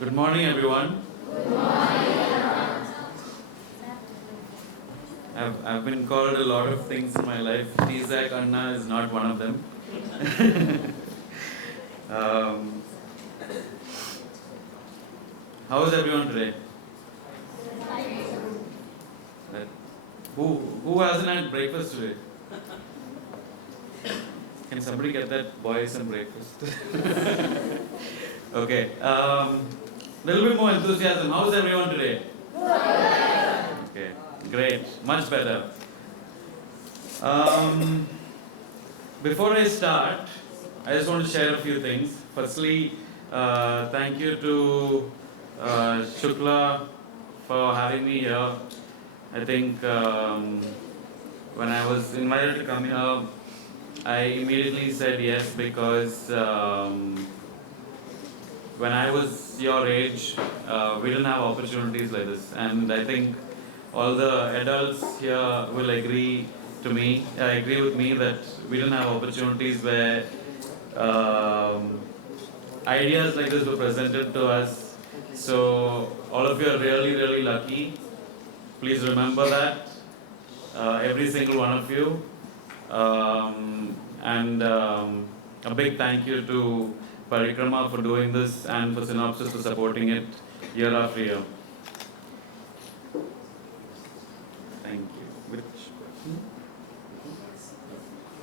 Good morning, everyone. I've been called a lot of things in my life. T-Zack Anna is not one of them. um, how is everyone today? Who hasn't had breakfast today? Can somebody get that boy some breakfast? Okay. Little bit more enthusiasm. How is everyone today? Okay. Great. Much better. Before I start, I just want to share a few things. Firstly, thank you to Shukla for having me here. I think when I was invited to come here, I immediately said yes because when I was your age, we didn't have opportunities like this. And I think all the adults here will agree with me that we didn't have opportunities where ideas like this were presented to us. So all of you are really, really lucky. Please remember that, every single one of you. And a big thank you to Parikrama for doing this and for Synopsis for supporting it year after year. Thank you. Which?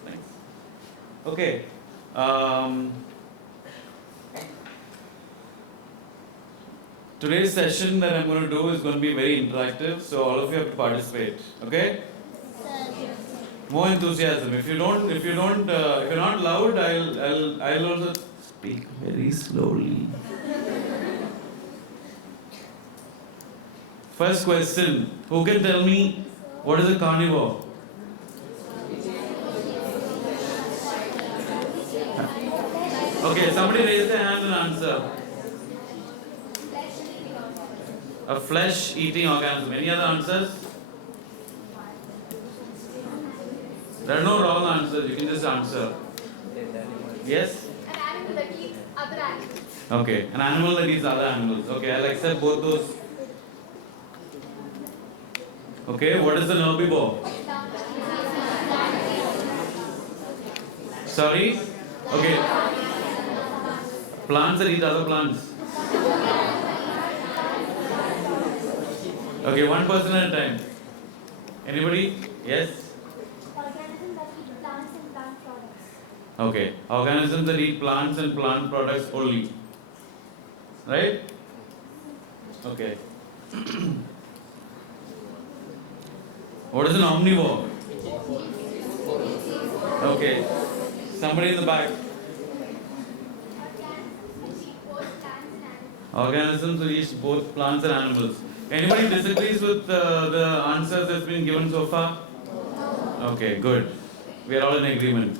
Thanks. Okay. Today's session that I'm going to do is going to be very interactive, so all of you have to participate. Okay? More enthusiasm. If you're not loud, I'll also speak very slowly. First question: who can tell me what is a carnivore? Okay, somebody raise their hand and answer. A flesh-eating organism. Any other answers? There are no wrong answers. You can just answer. Yes? An animal that eats other animals. Okay, an animal that eats other animals. Okay, I'll accept both those. Okay, what is an herbivore? Sorry? Okay. Plants that eat other plants. Okay, one person at a time. Anybody? Yes? Organisms that eat plants and plant products. Okay, organisms that eat plants and plant products only. Right? Okay. What is an omnivore? Okay. Somebody in the back. Organisms that eat both plants and animals. Organisms that eat both plants and animals. Anybody disagrees with the answers that's been given so far? Okay, good. We are all in agreement.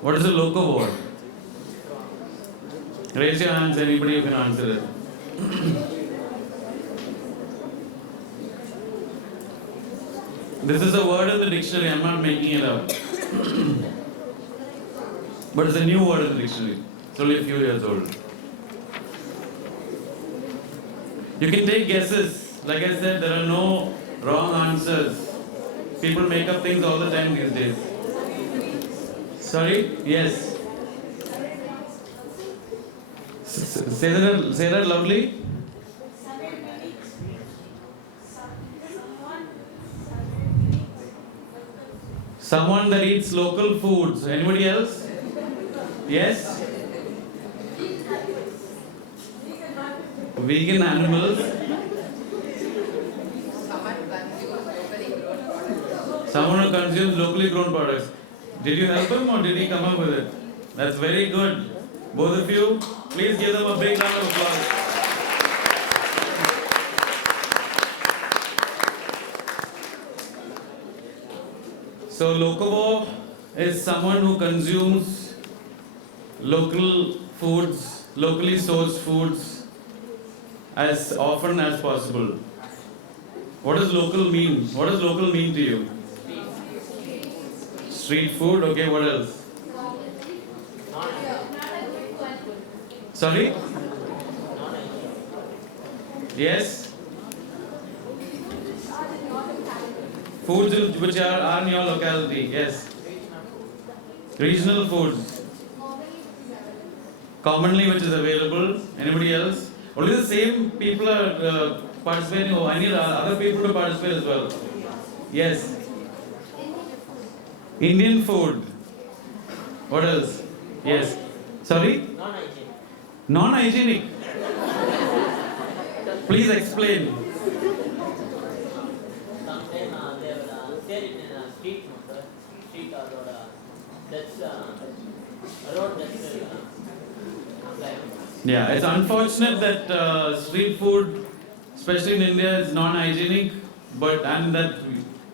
What is a locavore? Raise your hands, anybody who can answer it. This is a word in the dictionary, I'm not making it up. But it's a new word in the dictionary. It's only a few years old. You can take guesses. Like I said, there are no wrong answers. People make up things all the time these days. Sorry? Yes. Say that loudly. Someone that eats local foods. Anybody else? Yes? Vegan animals. Someone who consumes locally grown products. Did you help him or did he come up with it? That's very good. Both of you, please give them a big round of applause. So locavore is someone who consumes local foods, locally sourced foods as often as possible. What does local mean? What does local mean to you? Street food, okay, what else? Sorry? Yes? Foods which are in your locality, yes. Regional foods. Commonly which is available. Anybody else? Only the same people are participating. Oh, I need other people to participate as well. Yes. Indian food. What else? Yes. Sorry? Non-hygienic. Please explain. Sometimes they will share it in a street, no, sir. Street or that's road that's Yeah, it's unfortunate that street food, especially in India, is non-hygienic, and that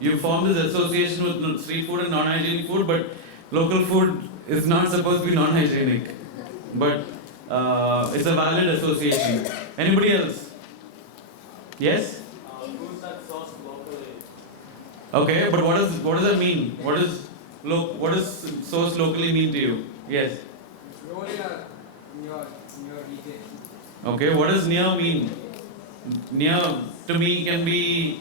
you form this association with street food and non-hygienic food, but local food is not supposed to be non-hygienic. But it's a valid association. Anybody else? Yes? foods are sourced locally. Okay, but what does that mean? What does source locally mean to you? Yes. Slowly in your region. Okay, what does near mean? Near to me can be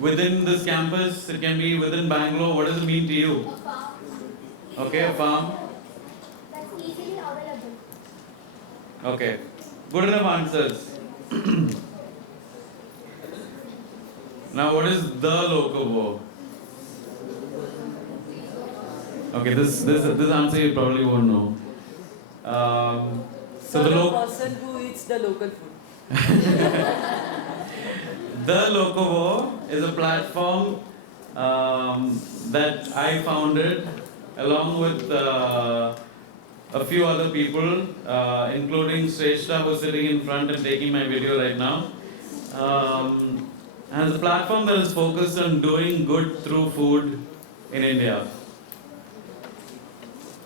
within this campus, it can be within Bangalore. What does it mean to you? A farm Okay, a farm. that's easily available. Okay, good enough answers. Now, what is the Lokovo? Okay, this answer you probably won't know. So the person who eats the local food. The Lokovo is a platform that I founded along with a few other people, including Shrestha, who's sitting in front and taking my video right now. And it's a platform that is focused on doing good through food in India.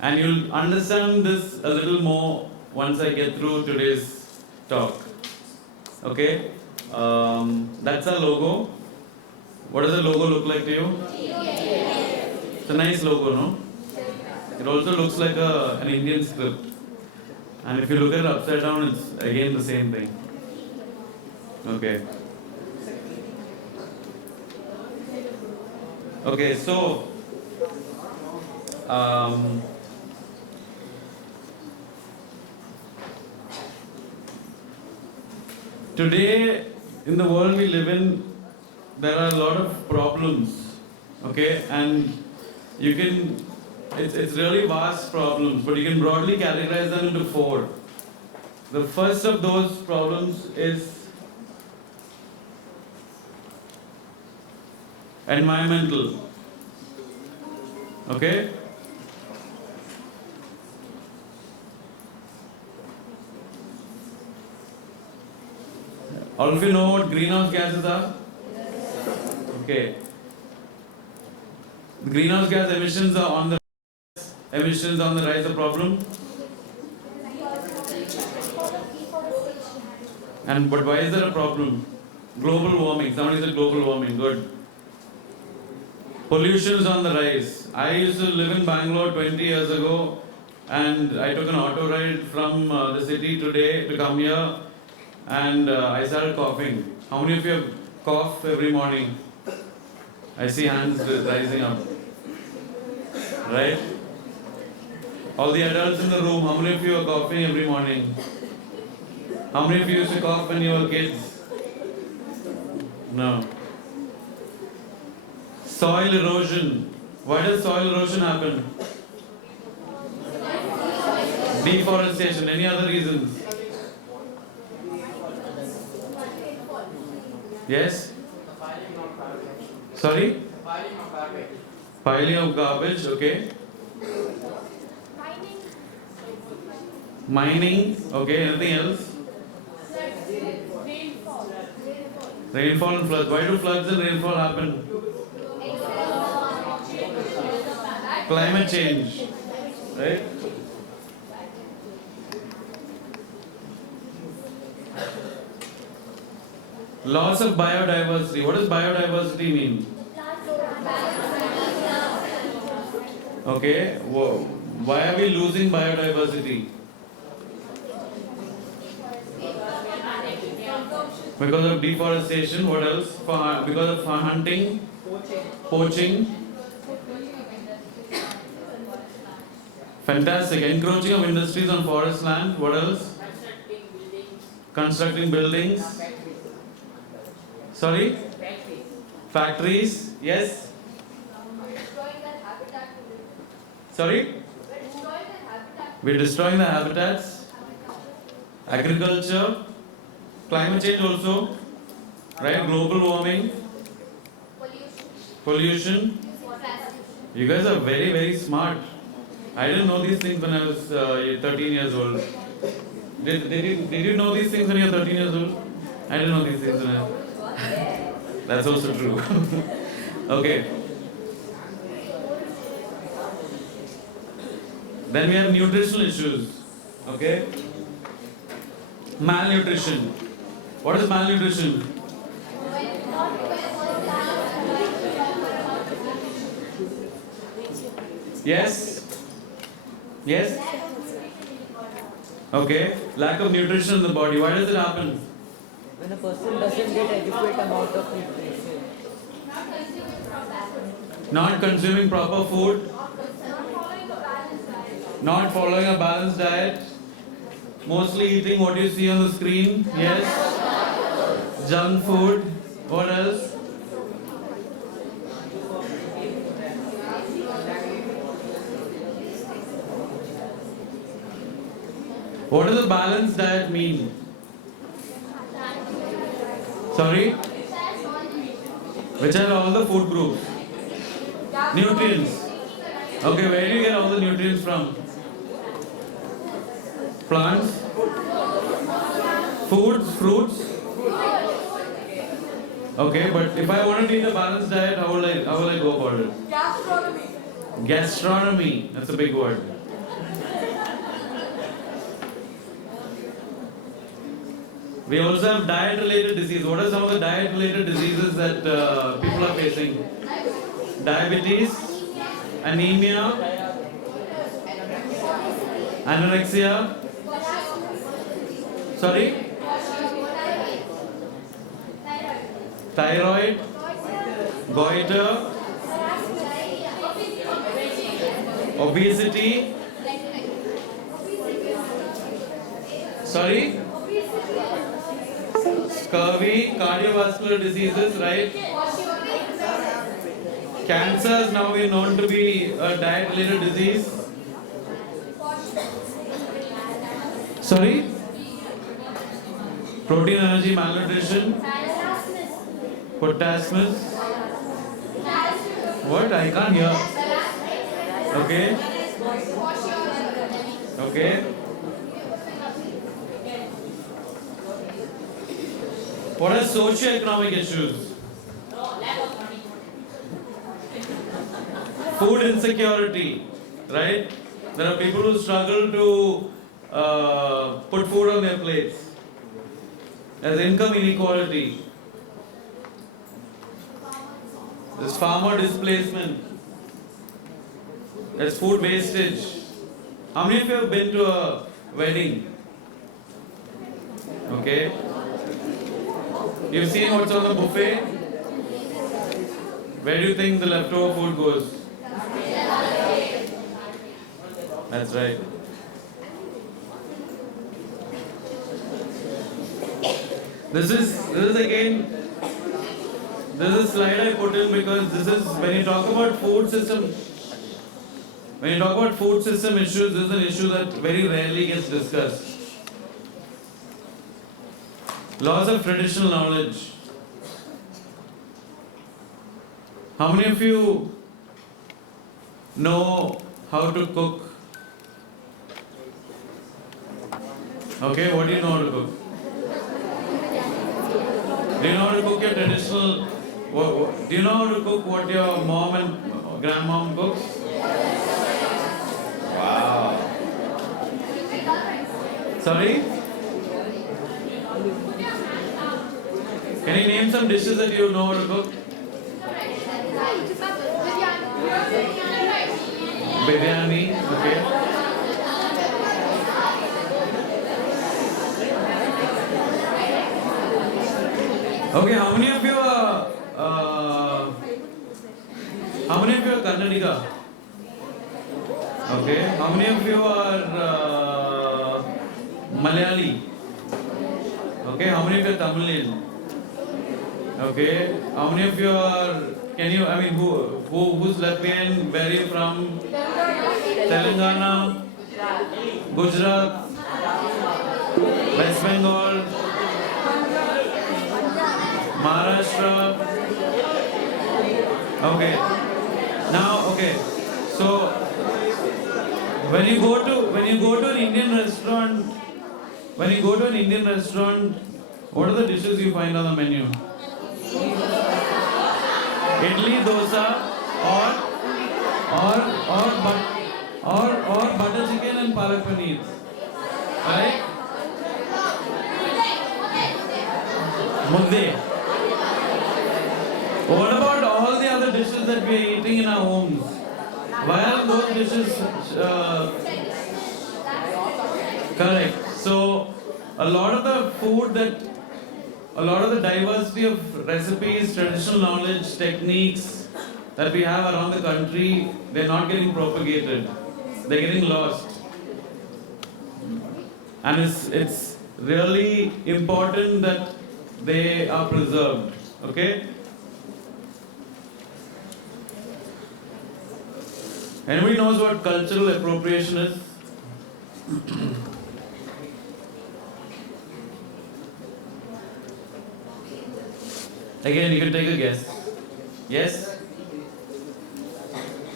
And you'll understand this a little more once I get through today's talk. Okay? That's our logo. What does the logo look like to you? It's a nice logo, no? It also looks like an Indian script. And if you look at it upside down, it's again the same thing. Okay. Okay, so today in the world we live in, there are a lot of problems, okay, and you can, it's really vast problems, but you can broadly categorize them into four. The first of those problems is environmental, okay? All of you know what greenhouse gases are? Okay. The greenhouse gas emissions are on the rise, a problem. But why is there a problem? Global warming. Somebody said global warming. Good. Pollution is on the rise. I used to live in Bangalore 20 years ago, and I took an auto ride from the city today to come here, and I started coughing. How many of you cough every morning? I see hands rising up. Right? All the adults in the room, how many of you are coughing every morning? How many of you used to cough when you were kids? No. Soil erosion. Why does soil erosion happen? Deforestation. Any other reasons? Yes? Sorry? Piling of garbage, okay. Mining, okay. Anything else? Rainfall and floods. Why do floods and rainfall happen? Climate change, right? Loss of biodiversity. What does biodiversity mean? Okay, why are we losing biodiversity? Because of deforestation. What else? Because of hunting, poaching. Fantastic. Encroaching of industries on forest land. What else? Constructing buildings. Sorry? Factories. Yes? Sorry? We're destroying the habitats. Agriculture. Climate change also. Right? Global warming. Pollution. You guys are very, very smart. I didn't know these things when I was 13 years old. Did you know these things when you were 13 years old? I didn't know these things when I... That's also true. Okay. Then we have nutritional issues. Okay? Malnutrition. What is malnutrition? Yes? Yes? Okay. Lack of nutrition in the body. Why does it happen? When a person doesn't get adequate amount of nutrition. Not consuming proper food. Not following a balanced diet. Mostly eating what you see on the screen. Yes. Junk food. What else? What does a balanced diet mean? Sorry? Which are all the food groups? Nutrients. Okay, where do you get all the nutrients from? Plants? Foods? Fruits? Okay, but if I want to eat a balanced diet, how will I go about it? Gastronomy. Gastronomy. That's a big word. We also have diet-related disease. What are some of the diet-related diseases that people are facing? Diabetes, anemia, anorexia. Sorry? Thyroid, goiter, obesity. Sorry? Scurvy, cardiovascular diseases, right? Cancer is now been known to be a diet-related disease. Sorry? Protein, energy, malnutrition. Potassium. What? I can't hear. Okay. Okay. What are socio-economic issues? Food insecurity, right? There are people who struggle to put food on their plates. There's income inequality. There's farmer displacement. There's food wastage. How many of you have been to a wedding? Okay. You've seen what's on the buffet? Where do you think the leftover food goes? That's right. This is again, this is a slide I put in because this is when you talk about food system. When you talk about food system issues, this is an issue that very rarely gets discussed. Loss of traditional knowledge. How many of you know how to cook? Okay, what do you know how to cook? Do you know how to cook your traditional? Do you know how to cook what your mom and grandmom cooks? Wow. Sorry? Can you name some dishes that you know how to cook? Biryani, okay. Okay, how many of you are Kannadiga? Okay, how many of you are Malayali? Okay, how many of you are Tamilian? Okay, how many of you are? Can you? I mean, who's Latvian? Where are you from? Telangana, Gujarat, West Bengal, Maharashtra. Okay. Now, okay. So when you go to an Indian restaurant, what are the dishes you find on the menu? Idli, dosa, or butter chicken and palak paneer. Right? Mudde. What about all the other dishes that we are eating in our homes? Why are those dishes correct? So a lot of the diversity of recipes, traditional knowledge, techniques that we have around the country, they're not getting propagated. They're getting lost. And it's really important that they are preserved. Okay? Anybody knows what cultural appropriation is? Again, you can take a guess. Yes?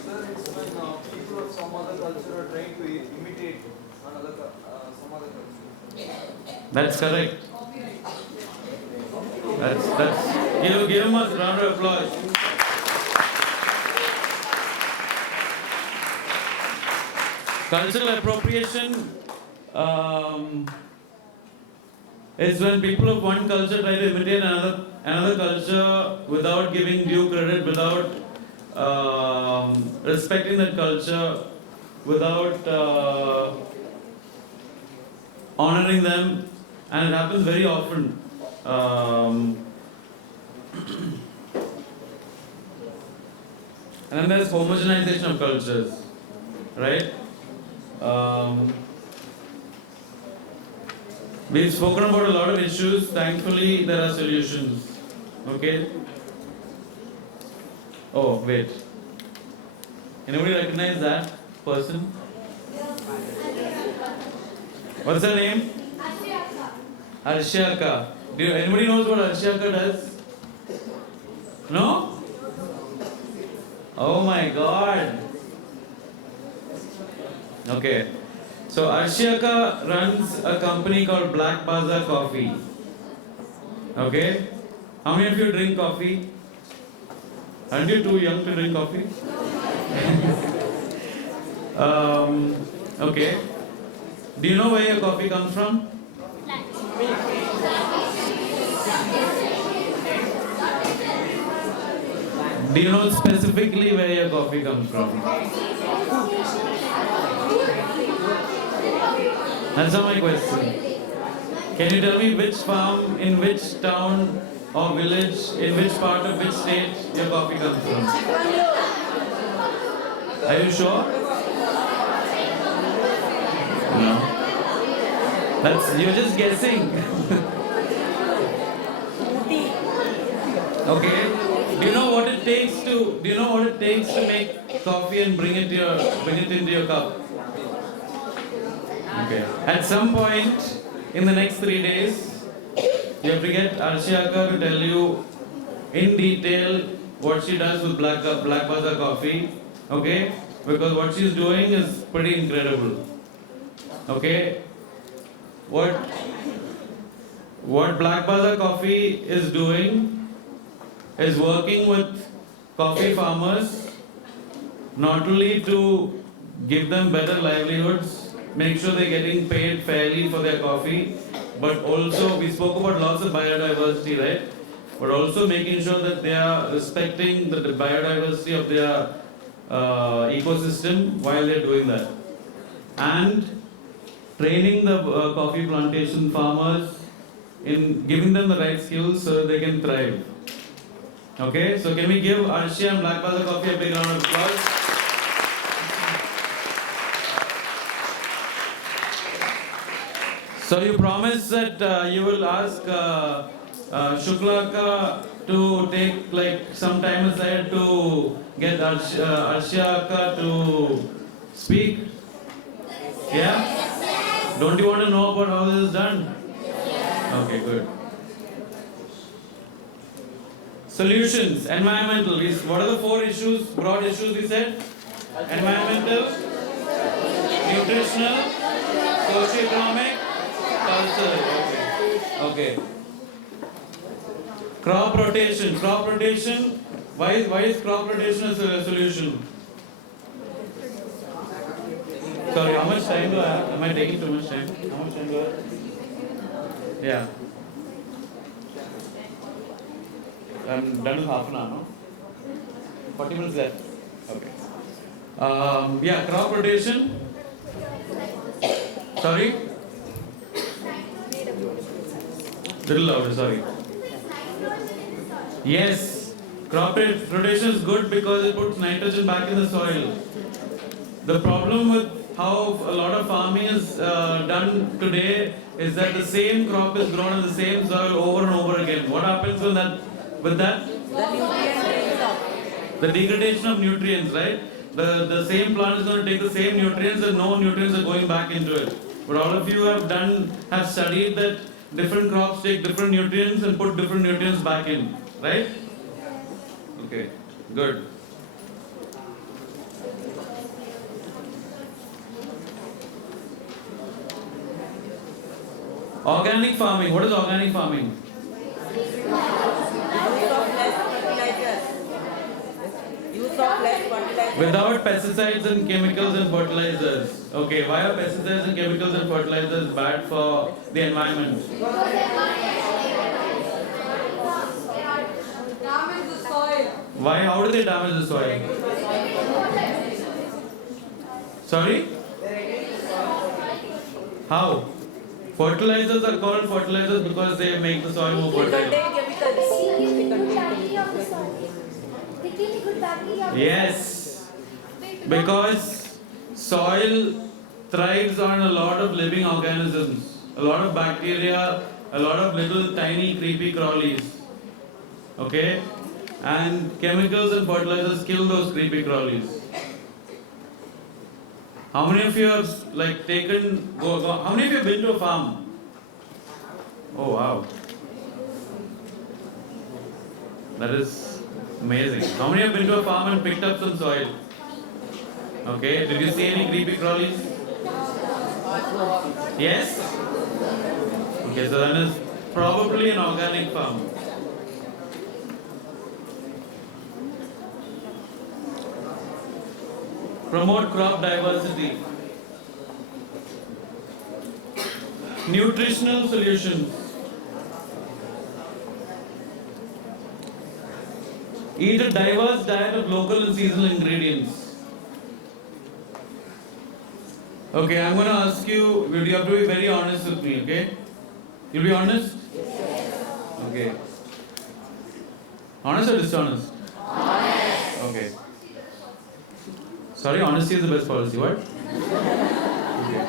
Sir, it's when people of some other culture are trying to imitate some other culture. That's correct. That's give him a round of applause. Cultural appropriation is when people of one culture try to imitate another culture without giving due credit, without respecting that culture, without honoring them, and it happens very often. And then there's homogenization of cultures, right? We've spoken about a lot of issues. Thankfully, there are solutions. Okay? Oh, wait. Anybody recognize that person? What's her name? Arshaka. Anybody knows what Arshaka does? No? Oh my God. Okay. So Arshaka runs a company called Black Bazaar Coffee. Okay? How many of you drink coffee? Aren't you too young to drink coffee? Okay. Do you know where your coffee comes from? Do you know specifically where your coffee comes from? Answer my question. Can you tell me which farm, in which town or village, in which part of which state your coffee comes from? Are you sure? No. You're just guessing. Okay. Do you know what it takes to make coffee and bring it into your cup? Okay. At some point in the next 3 days, you have to get Arshaka to tell you in detail what she does with Black Bazaar Coffee. Okay? Because what she's doing is pretty incredible. Okay? What Black Bazaar Coffee is doing is working with coffee farmers not only to give them better livelihoods, make sure they're getting paid fairly for their coffee, but also we spoke about lots of biodiversity, right? But also making sure that they are respecting the biodiversity of their ecosystem while they're doing that. And training the coffee plantation farmers in giving them the right skills so they can thrive. Okay, so can we give Arshia and Black Panther Coffee a big round of applause? So you promise that you will ask Shukla Akka to take like some time aside to get Arshia Akka to speak? Yeah? Don't you want to know about how this is done? Okay, good. Solutions, environmental. What are the 4 issues, broad issues we said? Environmental, nutritional, socio-economic, cultural. Okay. Crop rotation. Crop rotation. Why is crop rotation a solution? Sorry, how much time do I have? Am I taking too much time? How much time do I have? Yeah. I'm done with half an hour, no? 40 minutes left. Okay. Yeah, crop rotation. Sorry? Little louder, sorry. Yes, crop rotation is good because it puts nitrogen back in the soil. The problem with how a lot of farming is done today is that the same crop is grown in the same soil over and over again. What happens with that? The degradation of nutrients, right? The same plant is going to take the same nutrients and no nutrients are going back into it. But all of you have studied that different crops take different nutrients and put different nutrients back in, right? Okay, good. Organic farming. What is organic farming? Use of less fertilizer. Without pesticides and chemicals and fertilizers. Okay, why are pesticides and chemicals and fertilizers bad for the environment? Damage the soil. Why? How do they damage the soil? Sorry? How? Fertilizers are called fertilizers because they make the soil more fertile. They kill the good bacteria of the soil. They kill the good bacteria of the Yes, because soil thrives on a lot of living organisms, a lot of bacteria, a lot of little tiny creepy crawlies. Okay? And chemicals and fertilizers kill those creepy crawlies. How many of you have how many of you have been to a farm? Oh wow. That is amazing. How many have been to a farm and picked up some soil? Okay, did you see any creepy crawlies? Yes? Okay, so that is probably an organic farm. Promote crop diversity. Nutritional solutions. Eat a diverse diet of local and seasonal ingredients. Okay, I'm going to ask you, you have to be very honest with me, okay? You'll be honest? Okay. Honest or dishonest? Honest. Okay. Sorry, honesty is the best policy. What? Okay.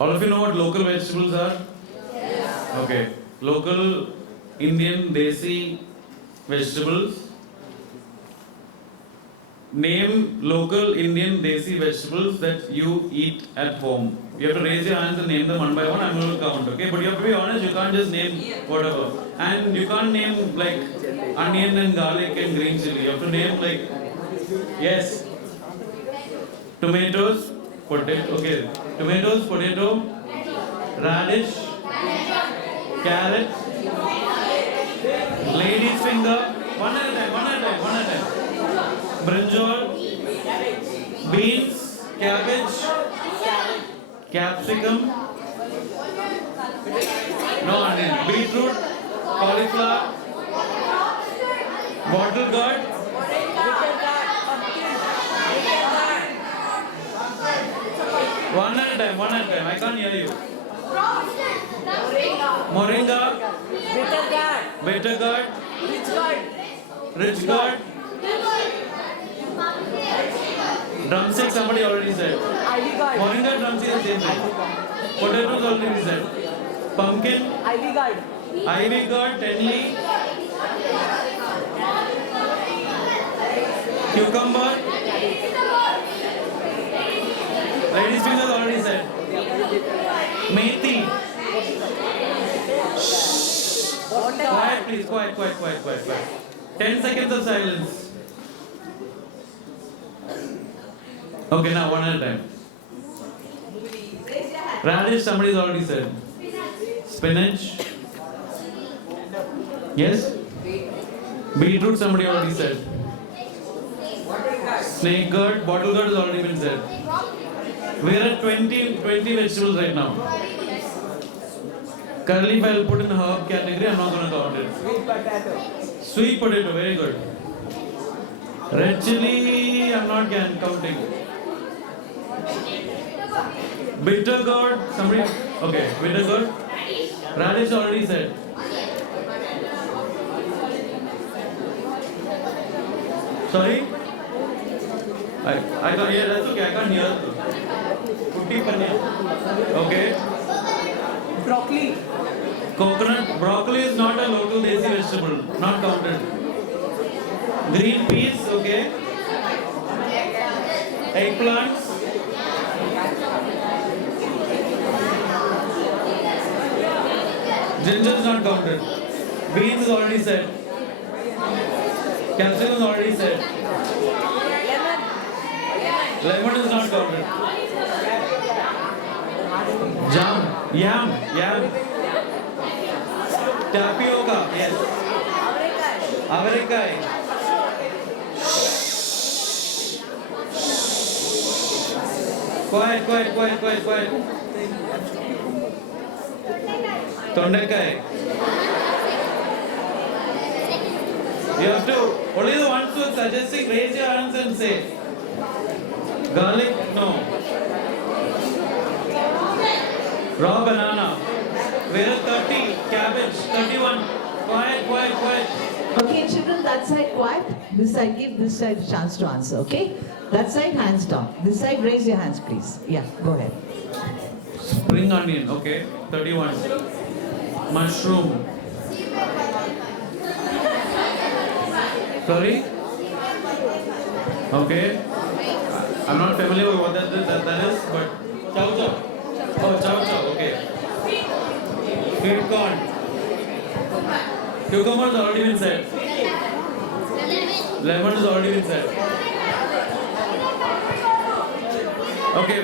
All of you know what local vegetables are? Yes. Okay. Local Indian Desi vegetables. Name local Indian Desi vegetables that you eat at home. You have to raise your hands and name them one by one. I'm going to count, okay? But you have to be honest. You can't just name whatever. And you can't name like onion and garlic and green chili. You have to name like, yes, tomatoes, potato, okay, tomatoes, potato, radish, carrot, lady's finger, one at a time, brinjal, beans, cabbage, capsicum, no onion, beetroot, cauliflower, bottle gourd, one at a at a time, one at a time. I can't hear you. Moringa, Bitter gourd. bitter gourd, Rich gourd. rich gourd, drumstick, somebody already said. Ivy gourd. Moringa, drumstick, the same thing. Potatoes already said. Pumpkin, Ivy gourd. ivy gourd, tenley, cucumber, lady's fingers already said. Methi. Quiet, please. Quiet. 10 seconds of silence. Okay, now one at a time. Radish, somebody's already said. Spinach. Yes? Beetroot, somebody already said. Snake gourd, bottle gourd has already been said. We're at 20 vegetables right now. Curly, if I'll put in the herb category, I'm not going to count it. Sweet potato. Sweet potato, very good. Red chili, I'm not counting. Bitter gourd, somebody. Okay, bitter gourd. Radish already said. Sorry? I can't hear, that's okay, I can't hear. Putti panya. Okay. Broccoli. Coconut, broccoli is not a local desi vegetable, not counted. Green peas, okay. Eggplants. Ginger is not counted. Beans is already said. Capsicum is already said. Lemon is not counted. Jam, yam. Tapioca, yes. Avarikai. Quiet. Tondekai. You have to, only the ones who are suggesting, raise your hands and say. Garlic, no. Raw banana. We're at 30. Cabbage, 31. Quiet. Okay, children, that side quiet. This side, give this side a chance to answer, okay? That side, hands down. This side, raise your hands, please. Yeah, go ahead. Spring onion, okay. 31. Mushroom. Sorry? Okay. I'm not familiar with what that is, but chow chow. Oh, chow, okay. Sweet corn. Cucumber has already been said. Lemon has already been said. Okay.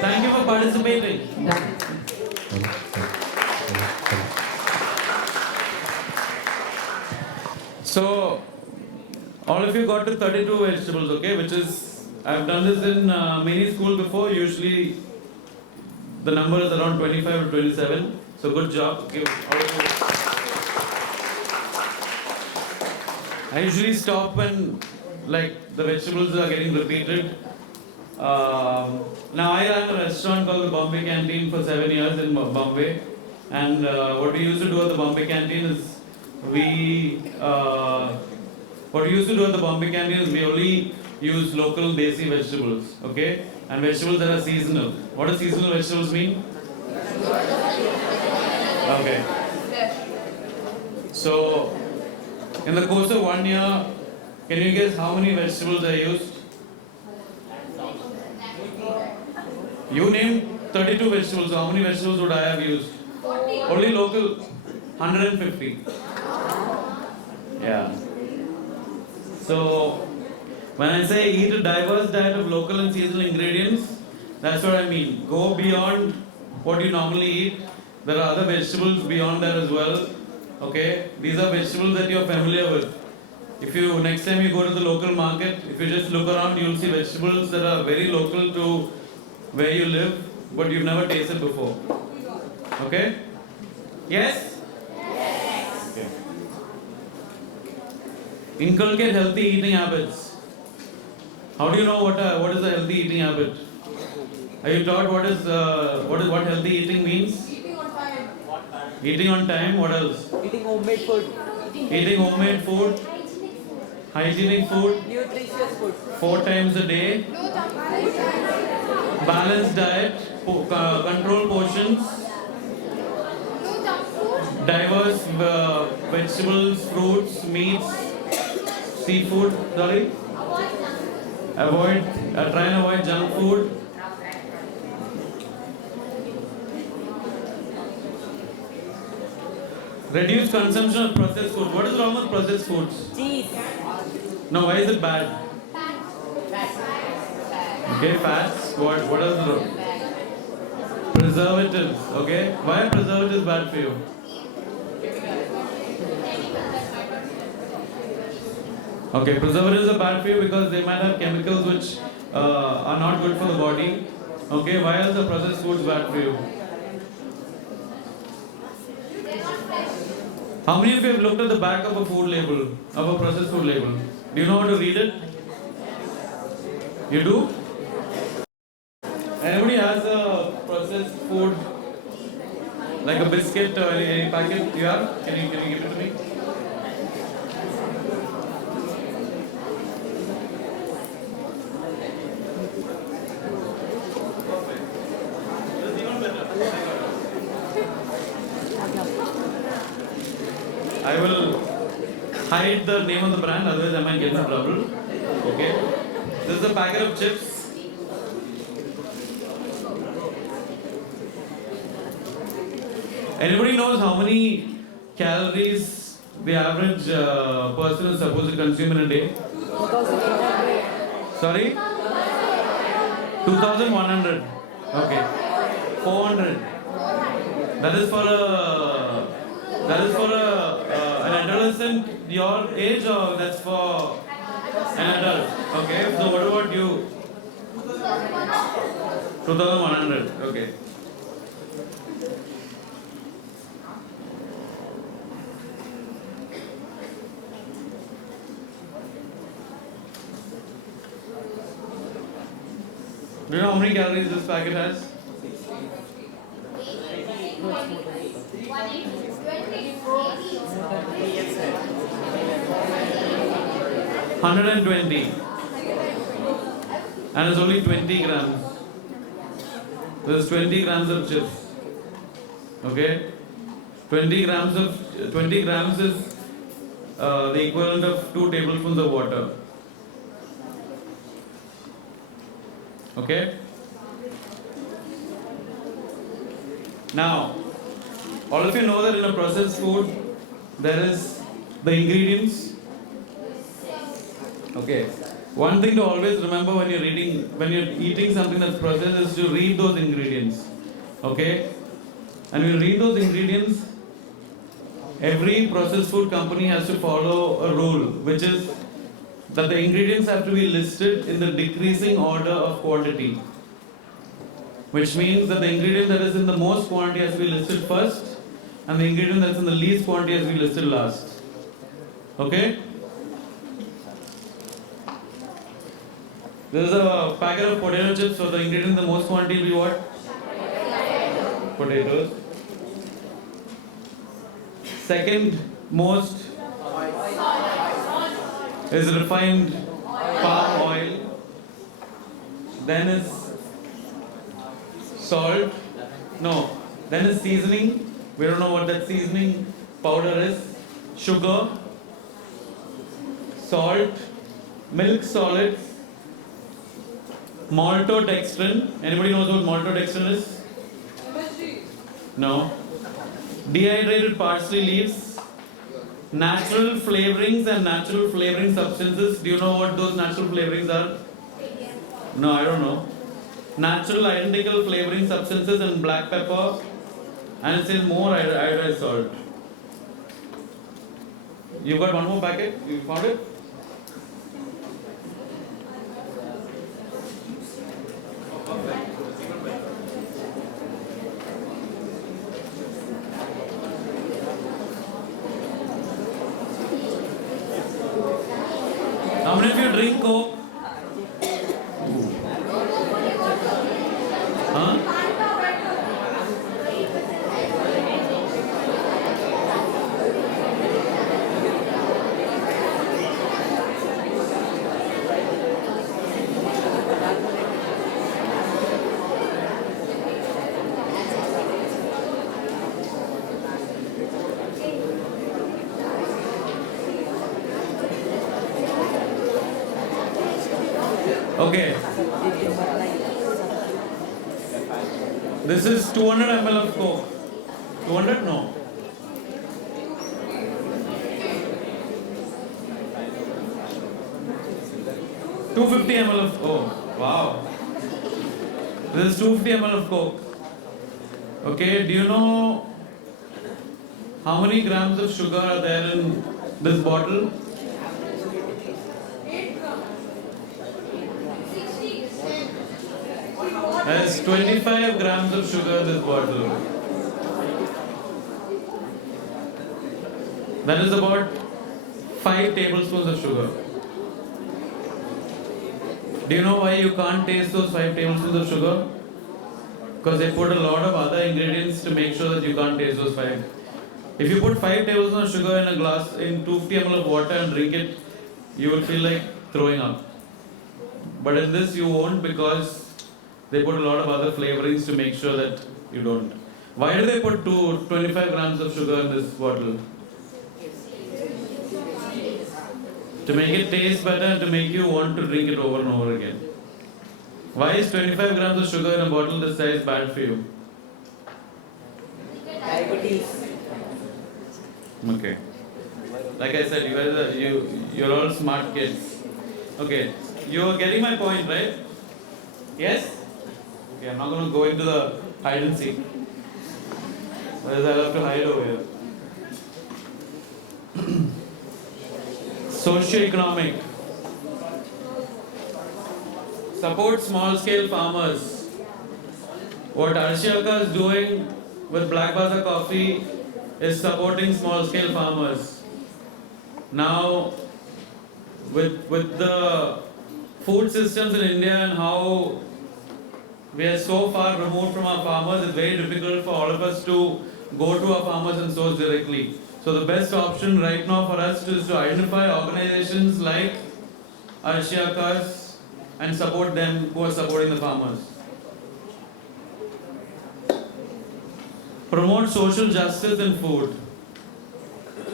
Thank you for participating. Done. So, all of you got to 32 vegetables, okay? Which is, I've done this in mini school before. Usually, the number is around 25 or 27. So, good job. Give all of you. I usually stop when, like, the vegetables are getting repeated. Now, I ran a restaurant called the Bombay Canteen for 7 years in Bombay. And what we used to do at the Bombay Canteen is, we only use local desi vegetables, okay? And vegetables that are seasonal. What do seasonal vegetables mean? Okay. So, in the course of 1 year, can you guess how many vegetables I used? You named 32 vegetables, so how many vegetables would I have used? Only local, 150. Yeah. So, when I say eat a diverse diet of local and seasonal ingredients, that's what I mean. Go beyond what you normally eat. There are other vegetables beyond that as well. Okay? These are vegetables that you're familiar with. If you, next time you go to the local market, if you just look around, you'll see vegetables that are very local to where you live, but you've never tasted before. Okay? Yes? Okay. Inculcate healthy eating habits. How do you know what is a healthy eating habit? Are you taught what healthy eating means? Eating on time. What else? Eating homemade food. Eating homemade food, hygienic food, Nutritious food. 4 times a day, balanced diet, control portions, diverse vegetables, fruits, meats, seafood. Sorry. Try and avoid junk food. Reduce consumption of processed food. What is wrong with processed foods? Cheese. No, why is it bad? Okay, fats. What are the preservatives? Okay, why are preservatives bad for you? Okay, preservatives are bad for you because they might have chemicals which are not good for the body. Okay, why are the processed foods bad for you? How many of you have looked at the back of a food label, of a processed food label? Do you know how to read it? You do? Anybody has a processed food, like a biscuit or any packet you have? Can you give it to me? I will hide the name of the brand, otherwise I might get in trouble. Okay. This is a packet of chips. Anybody knows how many calories the average person is supposed to consume in a day? 2,800. Sorry? 2,100. Okay. 400. That is for an adolescent your age, or that's for an adult? Okay. So what about you? 2,100. Okay. Do you know how many calories this packet has? 120. And it's only 20 grams. There's 20 grams of chips. Okay? 20 grams is the equivalent of 2 tablespoons of water. Okay? Now, all of you know that in a processed food, there is the ingredients. Okay. One thing to always remember when you're eating something that's processed is to read those ingredients. Okay? And when you read those ingredients, every processed food company has to follow a rule, which is that the ingredients have to be listed in the decreasing order of quantity. Which means that the ingredient that is in the most quantity has to be listed first, and the ingredient that's in the least quantity has to be listed last. Okay? There is a packet of potato chips, so the ingredient in the most quantity will be what? Potatoes. Second most is refined palm oil. Then is salt. No. Then is seasoning. We don't know what that seasoning powder is. Sugar. Salt. Milk solids. Maltodextrin. Anybody knows what maltodextrin is? No. Dehydrated parsley leaves. Natural flavorings and natural flavoring substances. Do you know what those natural flavorings are? No, I don't know. Natural identical flavoring substances and black pepper. And it says more iodized salt. You got one more packet? You found it? How many of you drink Coke? Okay. This is 200 ml of Coke. 200? No. 250 ml of Coke. Wow. This is 250 ml of Coke. Okay, do you know how many grams of sugar are there in this bottle? There's 25 grams of sugar in this bottle. That is about 5 tablespoons of sugar. Do you know why you can't taste those 5 tablespoons of sugar? Because they put a lot of other ingredients to make sure that you can't taste those 5. If you put 5 tablespoons of sugar in a glass, in 250 ml of water and drink it, you will feel like throwing up. But in this you won't, because they put a lot of other flavorings to make sure that you don't. Why do they put 25 grams of sugar in this bottle? To make it taste better and to make you want to drink it over and over again. Why is 25 grams of sugar in a bottle this size bad for you? Diabetes. Okay. Like I said, you guys are, you're all smart kids. Okay. You are getting my point, right? Yes? Okay, I'm not going to go into the hide and seek. Otherwise I'll have to hide over here. Socio-economic. Support small-scale farmers. What Arshiyaka is doing with Black Bazaar Coffee is supporting small-scale farmers. Now, with the food systems in India and how we are so far removed from our farmers, it's very difficult for all of us to go to our farmers and source directly. So the best option right now for us is to identify organizations like Arshiyakas and support them who are supporting the farmers. Promote social justice in food.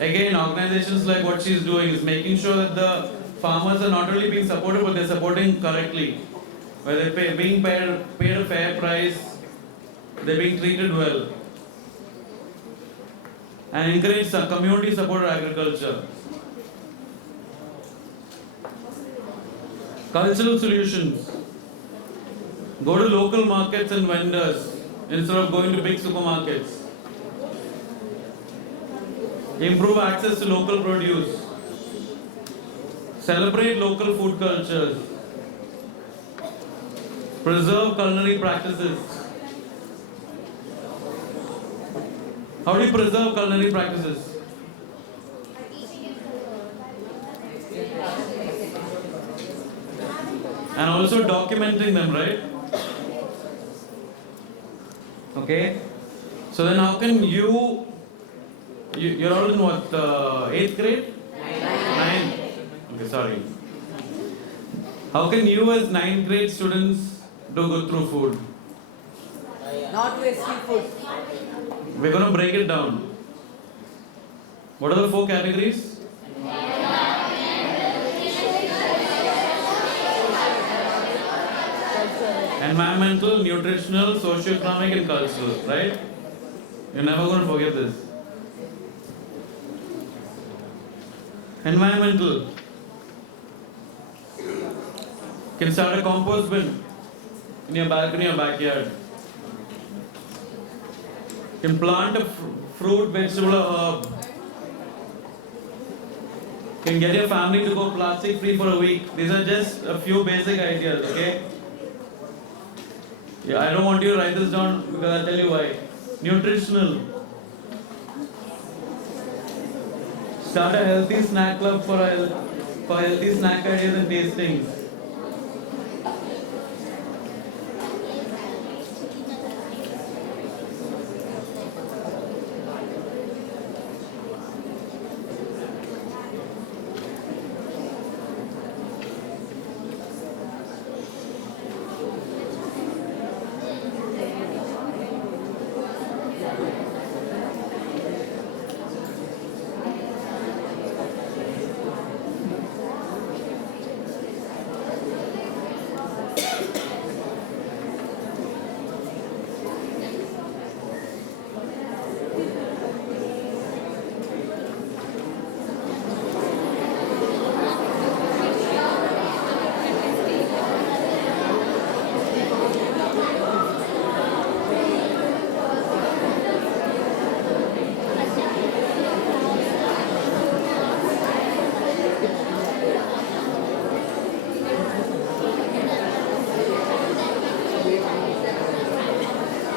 Again, organizations like what she's doing is making sure that the farmers are not only being supported, but they're supporting correctly. Where they're being paid a fair price, they're being treated well. And encourage community supported agriculture. Cultural solutions. Go to local markets and vendors instead of going to big supermarkets. Improve access to local produce. Celebrate local food cultures. Preserve culinary practices. How do you preserve culinary practices? And also documenting them, right? Okay. So then how can you're all in what, 8th grade? 9th. Okay, sorry. How can you as 9th grade students do good through food? Not wasting food. We're going to break it down. What are the 4 categories? Environmental, nutritional, socio-economic and cultural, right? You're never going to forget this. Environmental. You can start a compost bin in your balcony or backyard. You can plant a fruit, vegetable or herb. You can get your family to go plastic free for a week. These are just a few basic ideas, okay? Yeah, I don't want you to write this down because I'll tell you why. Nutritional. Start a healthy snack club for healthy snack ideas and tastings.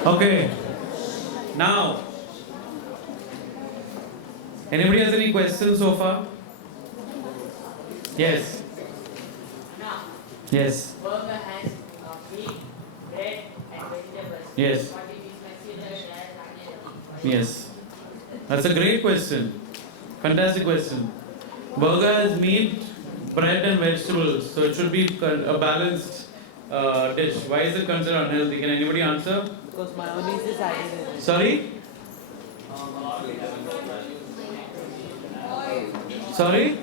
Okay. Now, anybody has any questions so far? Yes. Now, Yes. burger has meat, bread, and vegetables. Yes. But it is considered as unhealthy. Yes. That's a great question. Fantastic question. Burger has meat, bread, and vegetables, so it should be a balanced dish. Why is it considered unhealthy? Can anybody answer? Because mayonnaise is added in it. Sorry? Sorry?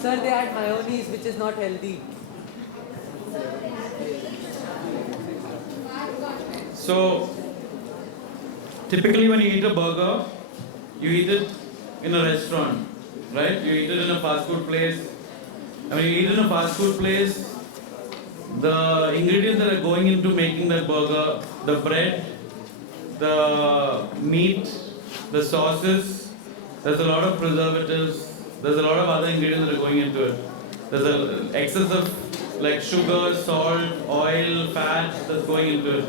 Sir, they add mayonnaise, which is not healthy. So, typically when you eat a burger, you eat it in a restaurant, right? You eat it in a fast food place. And when you eat in a fast food place, the ingredients that are going into making that burger, the bread, the meat, the sauces, there's a lot of preservatives, there's a lot of other ingredients that are going into it. There's an excess of like sugar, salt, oil, fat that's going into it.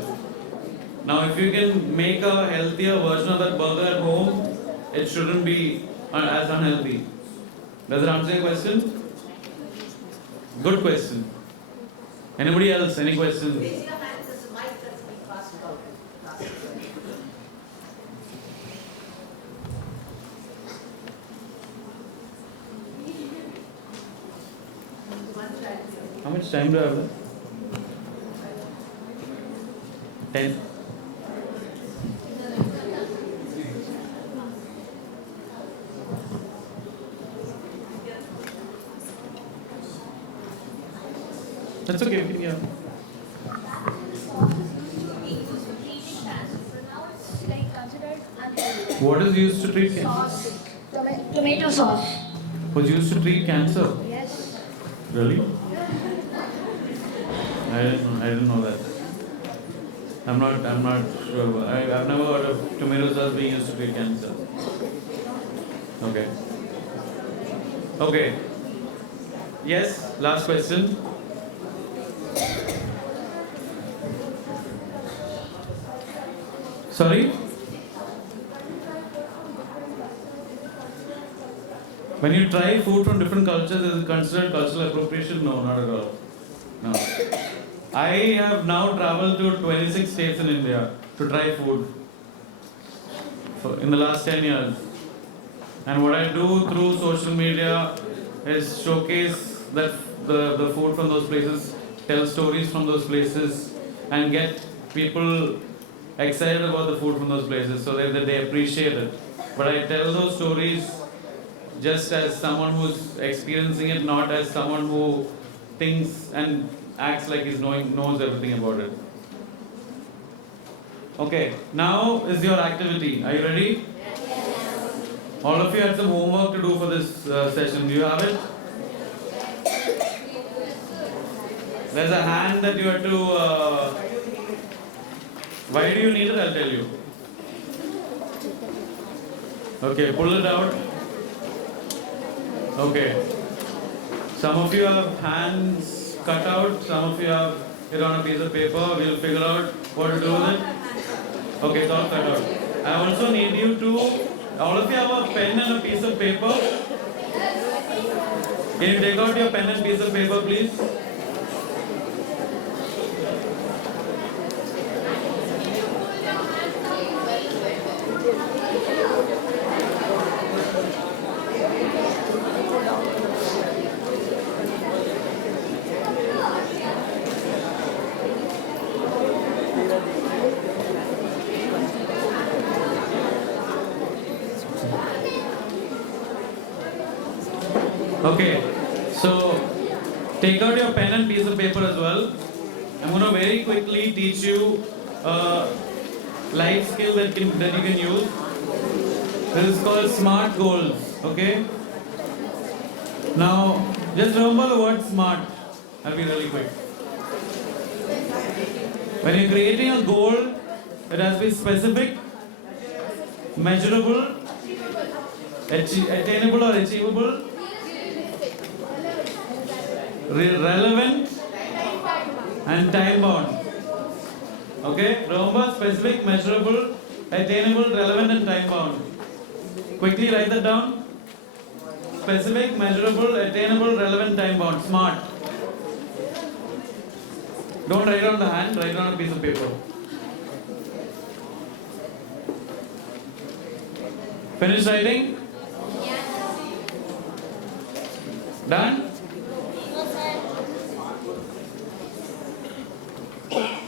Now, if you can make a healthier version of that burger at home, it shouldn't be as unhealthy. Does it answer your question? Good question. Anybody else? Any questions? Raise your hand, there's a mic that's being passed out. How much time do I have? 10. That's okay. Yeah. What is used to treat cancer? Sauce. Tomato sauce. Was used to treat cancer. Yes. Really? I didn't know that. I'm not sure. I've never heard of tomato sauce being used to treat cancer. Okay. Okay. Yes, last question. Sorry? When you try food from different cultures, is it considered cultural appropriation? No, not at all. No. I have now traveled to 26 states in India to try food in the last 10 years. And what I do through social media is showcase that the food from those places, tell stories from those places, and get people excited about the food from those places so that they appreciate it. But I tell those stories just as someone who's experiencing it, not as someone who thinks and acts like knows everything about it. Okay, now is your activity. Are you ready? All of you had some homework to do for this session. Do you have it? There's a hand that you have to... why do you need it? I'll tell you. Okay, pull it out. Okay. Some of you have hands cut out. Some of you have it on a piece of paper. We'll figure out what to do with it. Okay, it's all cut out. I also need you to... all of you have a pen and a piece of paper. Can you take out your pen and piece of paper, please? Okay, so take out your pen and piece of paper as well. I'm going to very quickly teach you a life skill that you can use. This is called SMART goals. Okay. Now, just remember the word SMART. I'll be really quick. When you're creating a goal, it has to be specific, measurable, attainable or achievable, relevant and time bound. Okay, remember specific, measurable, attainable, relevant and time bound. Quickly write that down. Specific, measurable, attainable, relevant, time bound. Smart. Don't write it on the hand, write it on a piece of paper. Finish writing? Done?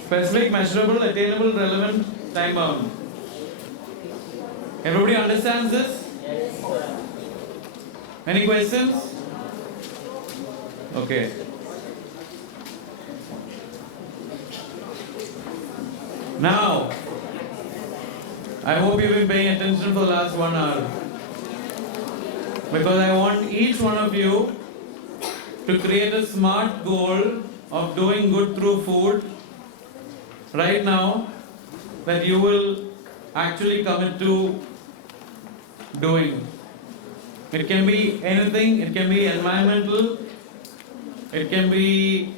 Specific, measurable, attainable, relevant, time bound. Everybody understands this? Yes, sir. Any questions? Okay. Now, I hope you've been paying attention for the last 1 hour. Because I want each one of you to create a smart goal of doing good through food right now that you will actually commit to doing. It can be anything, it can be environmental, it can be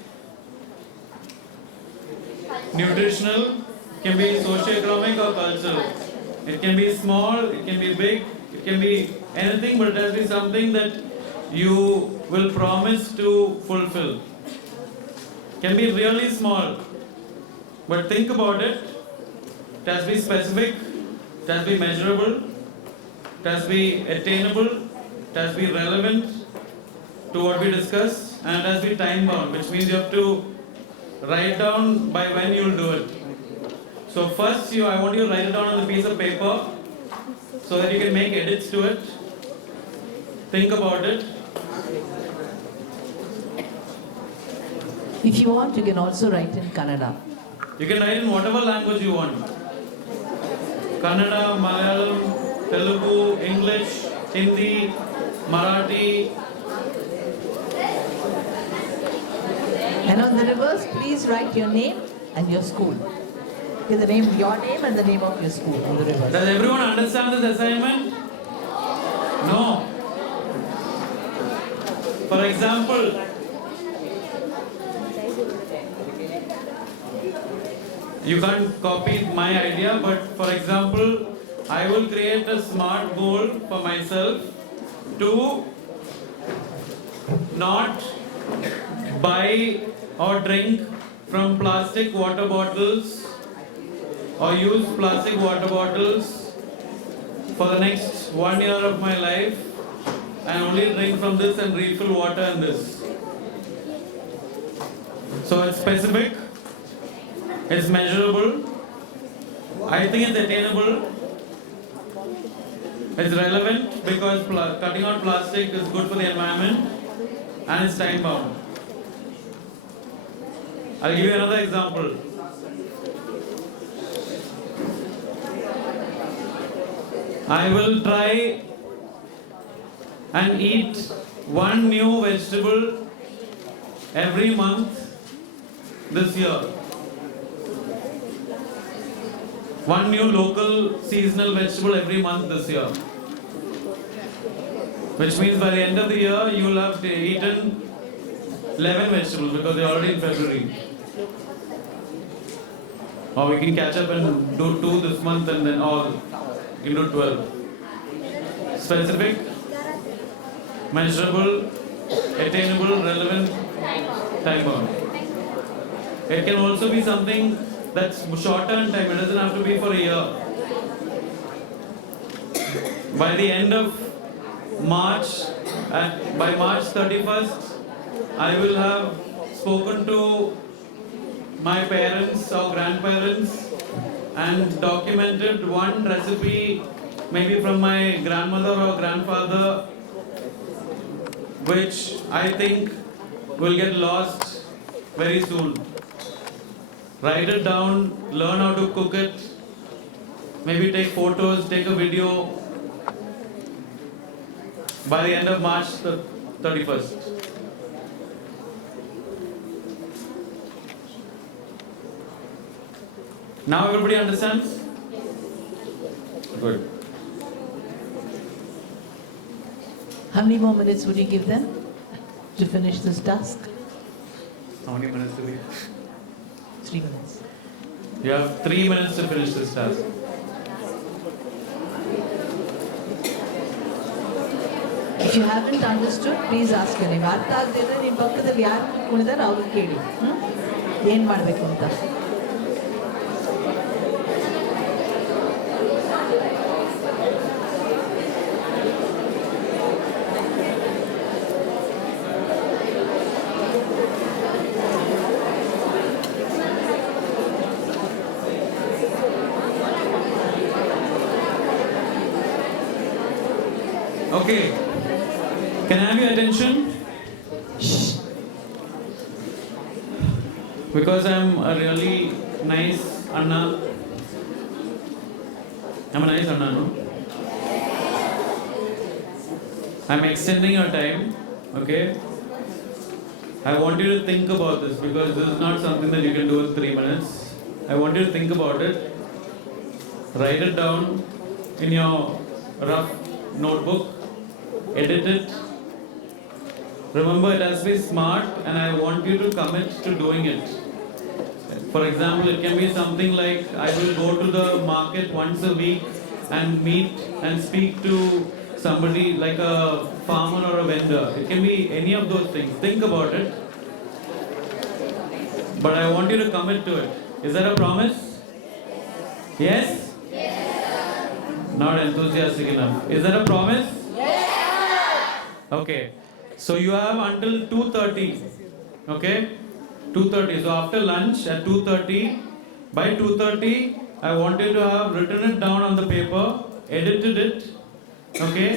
nutritional, it can be socio-economic or cultural. It can be small, it can be big, it can be anything, but it has to be something that you will promise to fulfill. It can be really small, but think about it. It has to be specific, it has to be measurable, it has to be attainable, it has to be relevant to what we discussed, and it has to be time bound, which means you have to write down by when you will do it. So first I want you to write it down on a piece of paper so that you can make edits to it. Think about it. If you want, you can also write in Kannada. You can write in whatever language you want. Kannada, Malayalam, Telugu, English, Hindi, Marathi. And on the reverse, please write your name and your school. Okay, your name and the name of your school on the reverse. Does everyone understand this assignment? No. For example, you can't copy my idea, but for example, I will create a smart goal for myself to not buy or drink from plastic water bottles or use plastic water bottles for the next 1 year of my life and only drink from this and refill water in this. So it's specific, it's measurable, I think it's attainable, it's relevant because cutting out plastic is good for the environment, and it's time bound. I'll give you another example. I will try and eat one new vegetable every month this year. One new local seasonal vegetable every month this year. Which means by the end of the year you will have eaten 11 vegetables because they're already in February. Or we can catch up and do 2 this month and then all. You can do 12. Specific, measurable, attainable, relevant, time bound. It can also be something that's shorter in time. It doesn't have to be for a year. By the end of March, by March 31st, I will have spoken to my parents or grandparents and documented one recipe, maybe from my grandmother or grandfather, which I think will get lost very soon. Write it down, learn how to cook it, maybe take photos, take a video by the end of March 31st. Now everybody understands? Good. How many more minutes would you give them to finish this task? How many minutes do we have? 3 minutes. You have 3 minutes to finish this task. If you haven't understood, please ask your name. ಅರ್ಥ ಆಗದಿದ್ರೆ ನಿಮ್ಮ ಪಕ್ಕದಲ್ಲಿ ಯಾರು ಕೂತ್ಕೊಂಡಿದ್ದಾರೆ ಅವ್ರಿಗೆ ಕೇಳಿ. ಏನು ಮಾಡಬೇಕು ಅಂತ. Okay. Can I have your attention? Because I'm a really nice Anna. I'm a nice Anna, no? I'm extending your time, okay? I want you to think about this because this is not something that you can do in 3 minutes. I want you to think about it. Write it down in your rough notebook. Edit it. Remember, it has to be smart, and I want you to commit to doing it. For example, it can be something like I will go to the market once a week and meet and speak to somebody like a farmer or a vendor. It can be any of those things. Think about it. But I want you to commit to it. Is that a promise? Yes? Not enthusiastic enough. Is that a promise? Okay. So you have until 2:30. Okay? 2:30. So after lunch at 2:30, by 2:30, I want you to have written it down on the paper, edited it. Okay?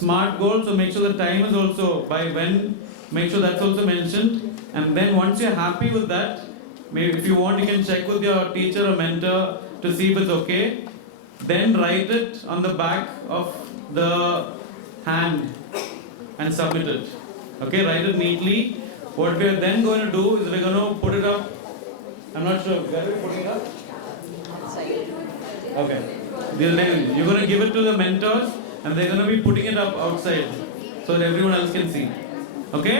Smart goal. So make sure the time is also by when. Make sure that's also mentioned. And then once you're happy with that, maybe if you want, you can check with your teacher or mentor to see if it's okay. Then write it on the back of the hand and submit it. Okay, write it neatly. What we are then going to do is we're going to put it up. I'm not sure. Where are we putting it up? Okay. You're going to give it to the mentors and they're going to be putting it up outside so that everyone else can see. Okay?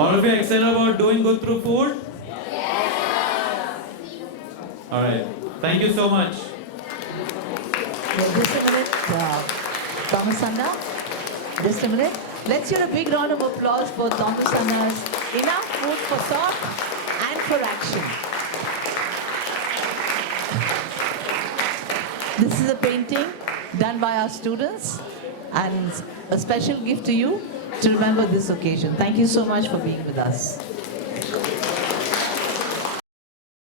All of you excited about doing good through food? Alright. Thank you so much. Just a minute, Thomas Anna. Just a minute. Let's hear a big round of applause for Thomas Anna's enough food for thought and for action. This is a painting done by our students and a special gift to you to remember this occasion. Thank you so much for being with us.